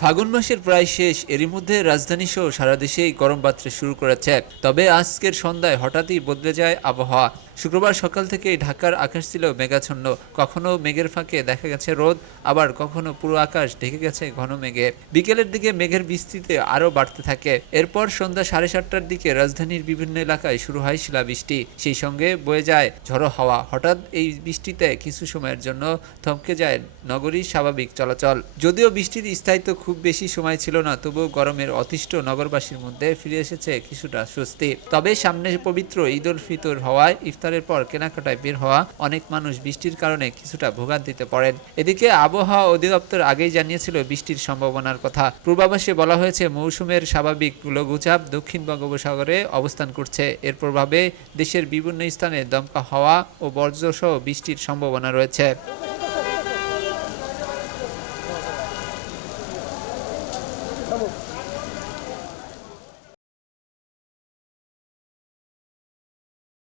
ফাগুন মাসের প্রায় শেষ, এরই মধ্যে রাজধানী সহ সারা দেশেই গরম বাড়তে শুরু করেছে। তবে আজকের সন্ধ্যায় হঠাৎই বদলে যায় আবহাওয়া। শুক্রবার সকাল থেকেই ঢাকার আকাশ ছিল মেঘাচ্ছন্ন। কখনো মেঘের ফাঁকে দেখা গেছে রোদ, আবার কখনো পুরো আকাশ ঢেকে গেছে ঘন মেঘে। বিকেলের দিকে মেঘের বিস্তৃতি আরও বাড়তে থাকে। এরপর সন্ধ্যা 7:30টার দিকে রাজধানীর বিভিন্ন এলাকায় শুরু হয় শিলাবৃষ্টি। সেই সঙ্গে বয়ে যায় ঝড়ো হাওয়া। হঠাৎ এই বৃষ্টিতে কিছু সময়ের জন্য থমকে যায় নগরীর স্বাভাবিক চলাচল। যদিও বৃষ্টির স্থায়িত্ব খুব বেশি সময় ছিল না, তবুও গরমের অতিষ্ঠ নগরবাসীর মধ্যে ফিরে এসেছে কিছুটা স্বস্তি। তবে সামনে পবিত্র ঈদ উল ফিতর হওয়ায় ইফতারের পর কেনাকাটায় বের হওয়া অনেক মানুষ বৃষ্টির কারণে কিছুটা ভোগান্তিতে পড়েন। এদিকে আবহাওয়া অধিদপ্তর আগেই জানিয়েছিল বৃষ্টির সম্ভাবনার কথা। পূর্বাভাসে বলা হয়েছে মৌসুমের স্বাভাবিক লঘুচাপ দক্ষিণ বঙ্গোপসাগরে অবস্থান করছে। এর প্রভাবে দেশের বিভিন্ন স্থানে দমকা হাওয়া ও বজ্রসহ বৃষ্টির সম্ভাবনা রয়েছে।